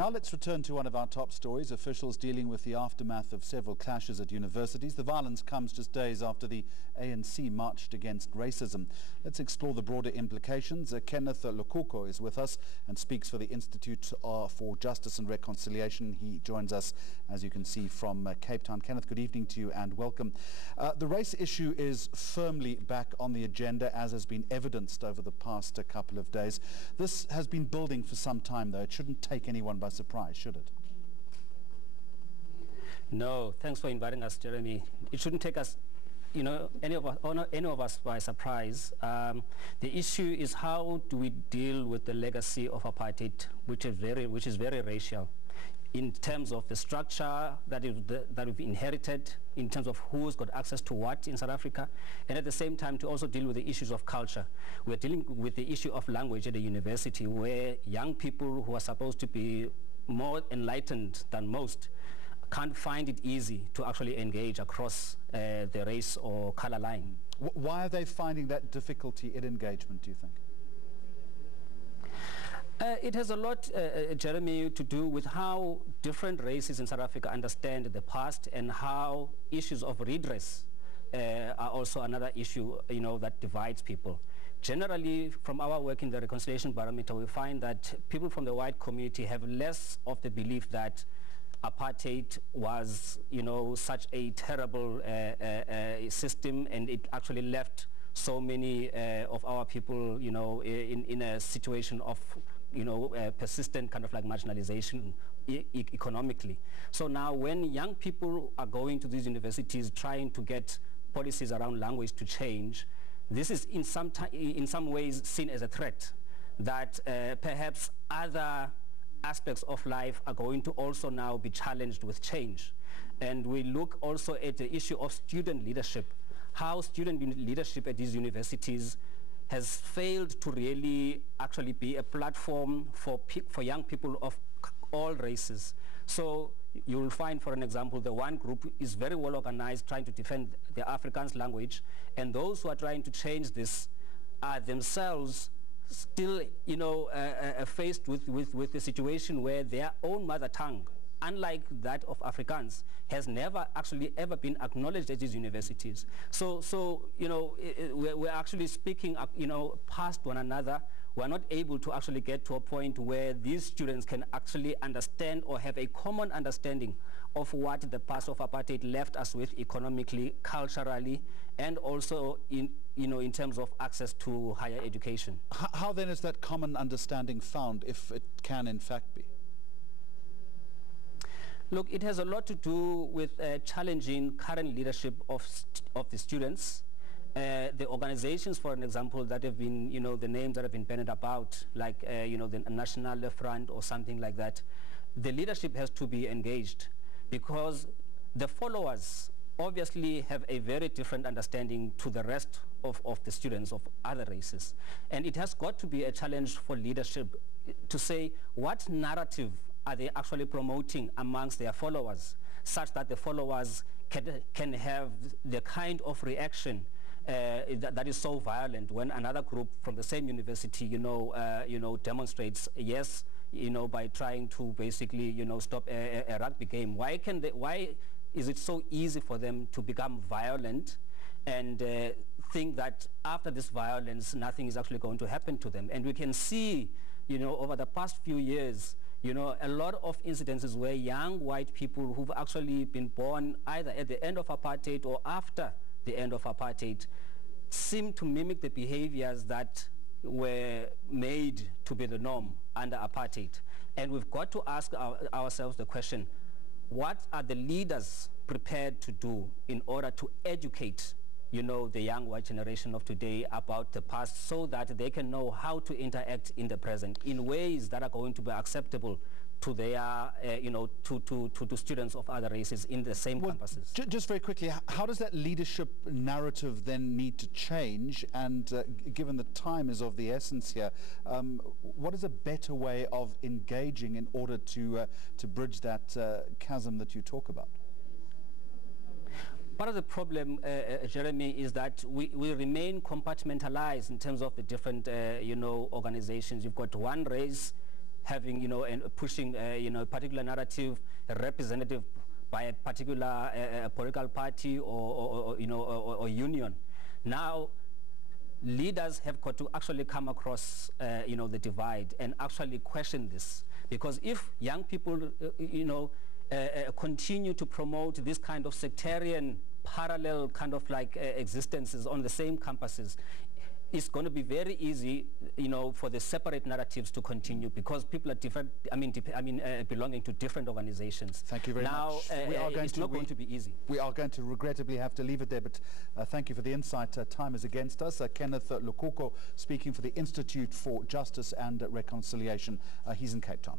Now let's return to one of our top stories. Officials dealing with the aftermath of several clashes at universities. The violence comes just days after the ANC marched against racism. Let's explore the broader implications. Kenneth Lukuko is with us and speaks for the Institute for Justice and Reconciliation. He joins us, as you can see, from Cape Town. Kenneth, good evening to you and welcome. The race issue is firmly back on the agenda, as has been evidenced over the past couple of days. This has been building for some time, though. It shouldn't take anyone by surprise, should it? No, thanks for inviting us, Jeremy. It shouldn't take us, any of us by surprise. The issue is, how do we deal with the legacy of apartheid, which is very racial, in terms of the structure that we've inherited, in terms of who's got access to what in South Africa, and at the same time to also deal with the issues of culture. We're dealing with the issue of language at the university, where young people who are supposed to be more enlightened than most can't find it easy to actually engage across the race or color line. Why are they finding that difficulty in engagement, do you think? It has a lot, Jeremy, to do with how different races in South Africa understand the past, and how issues of redress are also another issue, that divides people. Generally, from our work in the Reconciliation Barometer, we find that people from the white community have less of the belief that apartheid was, such a terrible system, and it actually left so many of our people, in a situation of persistent kind of like marginalization economically. So now when young people are going to these universities trying to get policies around language to change, this is in some ways seen as a threat that perhaps other aspects of life are going to also now be challenged with change. And we look also at the issue of student leadership, how student leadership at these universities has failed to really actually be a platform for young people of all races. So you will find, for an example, the one group is very well organized trying to defend the Afrikaans language, and those who are trying to change this are themselves still, faced with the situation where their own mother tongue, unlike that of Afrikaans, has never actually ever been acknowledged at these universities. So we're actually speaking, past one another. We're not able to actually get to a point where these students can actually understand or have a common understanding of what the past of apartheid left us with economically, culturally, and also in terms of access to higher education. How then is that common understanding found, if it can in fact be? Look, it has a lot to do with challenging current leadership of the students. The organizations, for an example, that have been, the names that have been bandied about, like, the National Front or something like that, the leadership has to be engaged, because the followers obviously have a very different understanding to the rest of the students of other races. And it has got to be a challenge for leadership to say, what narrative are they actually promoting amongst their followers, such that the followers can have the kind of reaction that is so violent when another group from the same university, demonstrates, yes, by trying to basically, stop a rugby game. Why is it so easy for them to become violent and think that after this violence, nothing is actually going to happen to them? And we can see, over the past few years, a lot of incidences where young white people who've actually been born either at the end of apartheid or after the end of apartheid seem to mimic the behaviors that were made to be the norm under apartheid. And we've got to ask ourselves the question, what are the leaders prepared to do in order to educate the young white generation of today about the past, so that they can know how to interact in the present in ways that are going to be acceptable to their, to students of other races in the same campuses. Just very quickly, how does that leadership narrative then need to change? And given the time is of the essence here, what is a better way of engaging in order to bridge that chasm that you talk about? Part of the problem, Jeremy, is that we remain compartmentalized in terms of the different, organizations. You've got one race having, and pushing, a particular narrative, a representative by a particular political party or union. Now, leaders have got to actually come across, the divide and actually question this. Because if young people, continue to promote this kind of sectarian, parallel kind of like existences on the same campuses, it's going to be very easy, for the separate narratives to continue because people are different, belonging to different organizations. Thank you very much. Now, it's not going to be easy. We are going to regrettably have to leave it there, but thank you for the insight. Time is against us. Kenneth Lukuko speaking for the Institute for Justice and Reconciliation. He's in Cape Town.